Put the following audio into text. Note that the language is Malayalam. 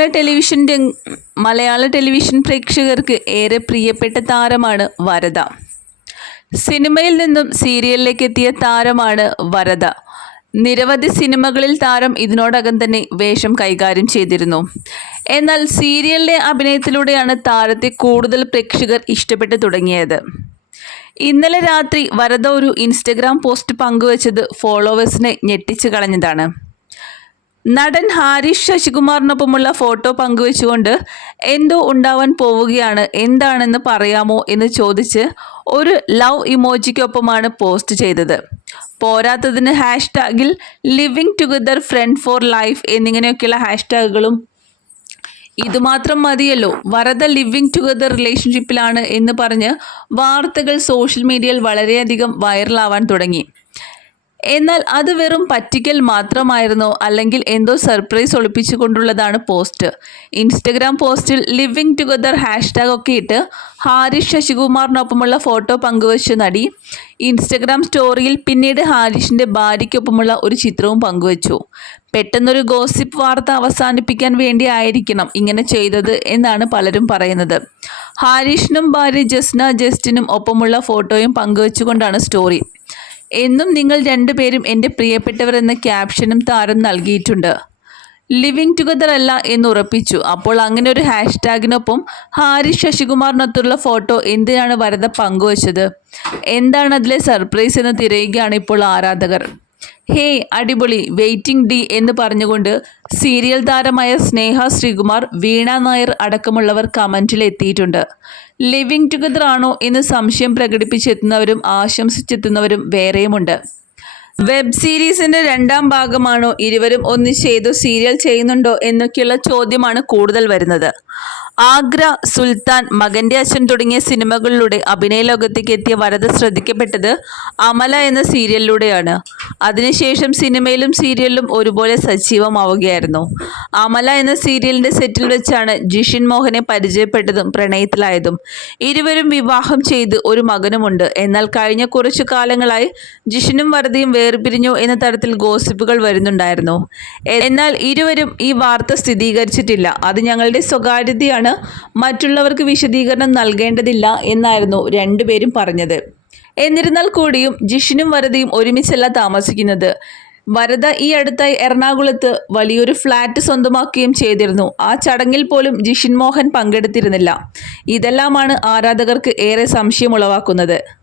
മലയാള ടെലിവിഷൻ മലയാള ടെലിവിഷൻ പ്രേക്ഷകർക്ക് ഏറെ പ്രിയപ്പെട്ട താരമാണ് വരദ. സിനിമയിൽ നിന്നും സീരിയലിലേക്ക് എത്തിയ താരമാണ് വരദ. നിരവധി സിനിമകളിൽ താരം ഇതിനോടകം തന്നെ വേഷം കൈകാര്യം ചെയ്തിരുന്നു. എന്നാൽ സീരിയലിലെ അഭിനയത്തിലൂടെയാണ് താരത്തെ കൂടുതൽ പ്രേക്ഷകർ ഇഷ്ടപ്പെട്ടു തുടങ്ങിയത്. ഇന്നലെ രാത്രി വരദ ഒരു ഇൻസ്റ്റഗ്രാം പോസ്റ്റ് പങ്കുവച്ചത് ഫോളോവേഴ്സിനെ ഞെട്ടിച്ചു കളഞ്ഞതാണ്. നടൻ ഹാരിഷ് ശശികുമാറിനൊപ്പമുള്ള ഫോട്ടോ പങ്കുവെച്ചുകൊണ്ട് എന്തോ ഉണ്ടാവാൻ പോവുകയാണ് എന്താണെന്ന് പറയാമോ എന്ന് ചോദിച്ച് ഒരു ലവ് ഇമോജിക്കൊപ്പമാണ് പോസ്റ്റ് ചെയ്തത്. പോരാത്തതിന് ഹാഷ്ടാഗിൽ living together friend for life എന്നിങ്ങനെയൊക്കെയുള്ള ഹാഷ്ടാഗുകളും. ഇതുമാത്രം മതിയല്ലോ വരദ ലിവിങ് ടുഗദർ റിലേഷൻഷിപ്പിലാണ് എന്ന് പറഞ്ഞ് വാർത്തകൾ സോഷ്യൽ മീഡിയയിൽ വളരെയധികം വൈറലാവാൻ തുടങ്ങി. എന്നാൽ അത് വെറും പറ്റിക്കൽ മാത്രമായിരുന്നോ അല്ലെങ്കിൽ എന്തോ സർപ്രൈസ് ഒളിപ്പിച്ചുകൊണ്ടുള്ളതാണ് പോസ്റ്റ്. ഇൻസ്റ്റഗ്രാം പോസ്റ്റിൽ ലിവിങ് ടുഗദർ ഹാഷ്ടാഗ് ഒക്കെ ഇട്ട് ഹാരിഷ് ശശികുമാറിനൊപ്പമുള്ള ഫോട്ടോ പങ്കുവച്ച നടി ഇൻസ്റ്റഗ്രാം സ്റ്റോറിയിൽ പിന്നീട് ഹാരിഷിന്റെ ഭാര്യയ്ക്കൊപ്പമുള്ള ഒരു ചിത്രവും പങ്കുവച്ചു. പെട്ടെന്നൊരു ഗോസിപ്പ് വാർത്ത അവസാനിപ്പിക്കാൻ വേണ്ടി ആയിരിക്കണം ഇങ്ങനെ ചെയ്തത് എന്നാണ് പലരും പറയുന്നത്. ഹാരിഷിനും ഭാര്യ ജസ്ന ജസ്റ്റിനും ഒപ്പമുള്ള ഫോട്ടോയും പങ്കുവച്ചുകൊണ്ടാണ് സ്റ്റോറി. എന്നും നിങ്ങൾ രണ്ടുപേരും എന്റെ പ്രിയപ്പെട്ടവർ എന്ന ക്യാപ്ഷനും താരം നൽകിയിട്ടുണ്ട്. ലിവിങ് ടുഗദർ അല്ല എന്ന് ഉറപ്പിച്ചു. അപ്പോൾ അങ്ങനെ ഒരു ഹാഷ്ടാഗിനൊപ്പം ഹാരിഷ് ശശികുമാറിനൊത്തുള്ള ഫോട്ടോ എന്തിനാണ് വരത പങ്കുവച്ചത്? എന്താണ് അതിലെ സർപ്രൈസ് എന്ന് തിരയുകയാണ് ഇപ്പോൾ ആരാധകർ. ഹേ അടിപൊളി. വെയിറ്റിംഗ് ഡി എന്ന് പറഞ്ഞുകൊണ്ട് സീരിയൽ താരമായ സ്നേഹ ശ്രീകുമാർ വീണ നായർ അടക്കമുള്ളവർ കമന്റിൽ എത്തിയിട്ടുണ്ട് ലിവിങ് ടുഗദർ ആണോ എന്ന് സംശയം പ്രകടിപ്പിച്ചെത്തുന്നവരും ആശംസിച്ചെത്തുന്നവരും വേറെയുമുണ്ട്. വെബ് സീരീസിന്റെ രണ്ടാം ഭാഗമാണോ ഇരുവരും ഒന്നിച്ച് ചെയ്തു സീരിയൽ ചെയ്യുന്നുണ്ടോ എന്നൊക്കെയുള്ള ചോദ്യമാണ് കൂടുതൽ വരുന്നത്. ആഗ്ര സുൽത്താൻ മകന്റെ അച്ഛൻ തുടങ്ങിയ സിനിമകളിലൂടെ അഭിനയ ലോകത്തേക്ക് എത്തിയ വരദ ശ്രദ്ധിക്കപ്പെട്ടത് അമല എന്ന സീരിയലിലൂടെയാണ്. അതിനുശേഷം സിനിമയിലും സീരിയലിലും ഒരുപോലെ സജീവമാവുകയായിരുന്നു. അമല എന്ന സീരിയലിന്റെ സെറ്റിൽ വെച്ചാണ് ജിഷിൻ മോഹനെ പരിചയപ്പെട്ടതും പ്രണയത്തിലായതും. ഇരുവരും വിവാഹം ചെയ്ത് ഒരു മകനുമുണ്ട്. എന്നാൽ കഴിഞ്ഞ കുറച്ചു കാലങ്ങളായി ജിഷിനും വരദയും വേർപിരിഞ്ഞു എന്ന തരത്തിൽ ഗോസിപ്പുകൾ വരുന്നുണ്ടായിരുന്നു. എന്നാൽ ഇരുവരും ഈ വാർത്ത സ്ഥിരീകരിച്ചിട്ടില്ല. അത് ഞങ്ങളുടെ സ്വകാര്യതയാണ്. മറ്റുള്ളവർക്ക് വിശദീകരണം നൽകേണ്ടതില്ല എന്നായിരുന്നു രണ്ടുപേരും പറഞ്ഞത്. എന്നിരുന്നാൽ കൂടിയും ജിഷിനും വരദയും ഒരുമിച്ചല്ല താമസിക്കുന്നത്. വരദ ഈ അടുത്തായി എറണാകുളത്ത് വലിയൊരു ഫ്ലാറ്റ് സ്വന്തമാക്കുകയും ചെയ്തിരുന്നു. ആ ചടങ്ങിൽ പോലും ജിഷിൻ മോഹൻ പങ്കെടുത്തിരുന്നില്ല. ഇതെല്ലാമാണ് ആരാധകർക്ക് ഏറെ സംശയമുളവാക്കുന്നത്